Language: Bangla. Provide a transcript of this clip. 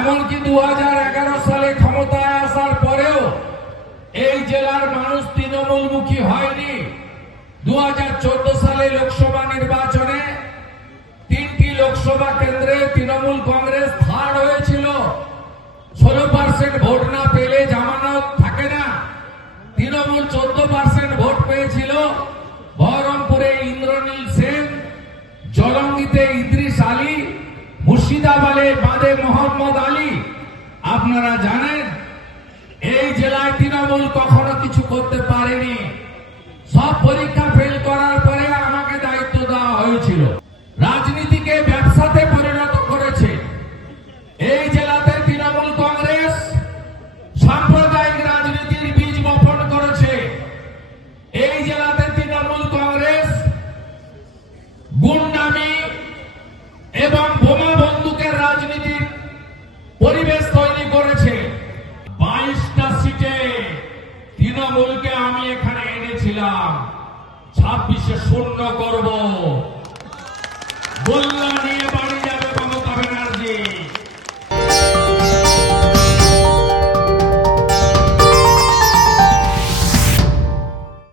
এমনকি 2011 সালে ক্ষমতায় আসার পরেও এই জেলার মানুষ তৃণমূলমুখী হয়নি। 2014 সালে লোকসভা নির্বাচনে 3টি লোকসভা কেন্দ্রে তৃণমূল কংগ্রেস থার্ড হয়েছিল। 16% ভোট না পেলে জামানত থাকে না। তৃণমূল 14% ভোট পেয়েছিল। বহরমপুরে ইন্দ্রনীল সেন, জলঙ্গিতে ইদ্রিস আলী, মুর্শিদাবাদে বাদে মোহাম্মদ আলী। আপনারা জানেন এই জেলায় তৃণমূল কখনো কিছু করতে পারেনি। সব পরীক্ষা ফেল করার পরে আমাকে দায়িত্ব দেওয়া হয়েছিল। রাজনীতিকে ব্যবসাতে পরিণত করেছে। এই জেলাতে তৃণমূল কংগ্রেস সাম্প্রদায়িক রাজনীতির বীজ বপন করেছে। এই জেলাতে তৃণমূল কংগ্রেস গুন্ডামি এবং বোমা বন্দুকের রাজনীতির পরিবেশ তৈরি করেছে। 22টা সিটে তৃণমূলকে আমি এখানে এনেছিলাম, 26-এ শূন্য করব বললে